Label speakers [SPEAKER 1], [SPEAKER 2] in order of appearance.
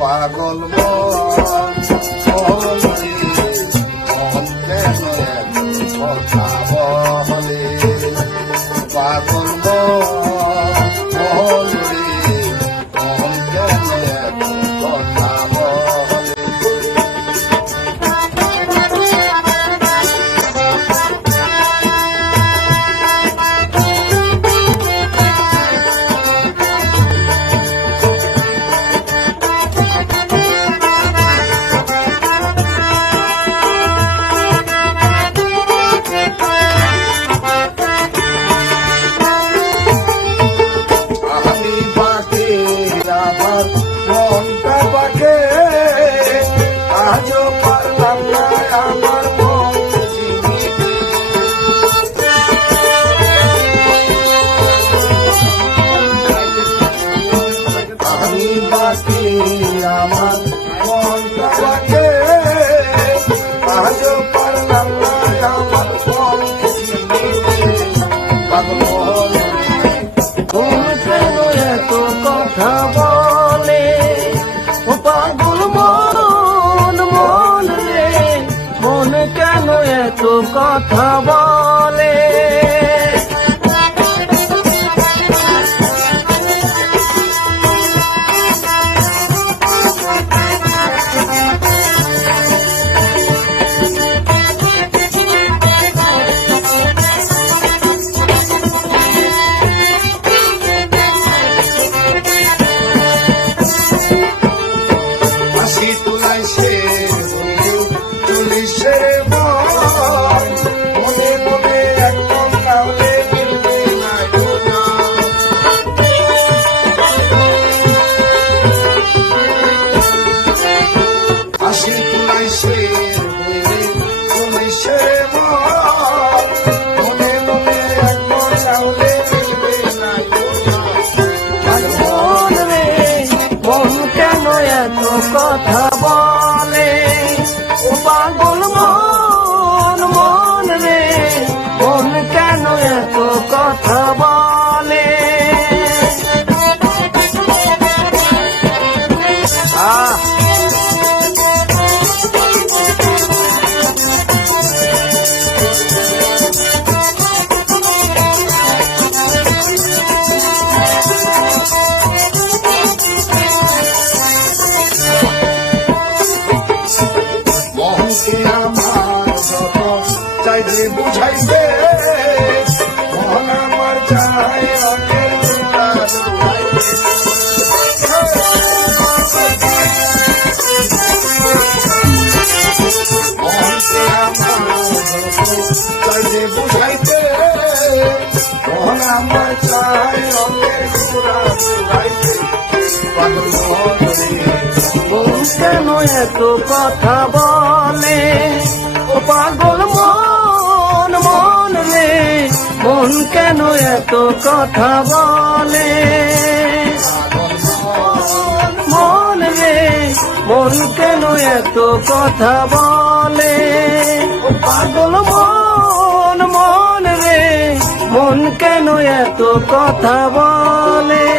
[SPEAKER 1] পাগল মন কথা বলে? পাগল মন। কথা বলে
[SPEAKER 2] কথা বলে।
[SPEAKER 1] আমার যত চাইতে বুঝাইতে মন আমার চাই অনেক যত চাইতে বুঝাইতে মন আমার চাই অনেক পাগল মনে
[SPEAKER 2] মন কেন এত কথা বলে? ও পাগল মন মন রে, মন কেন এত কথা বলে? মন রে, মন কেন এত কথা বলে? ও পাগল মন মন রে, মন কেন এত কথা বলে?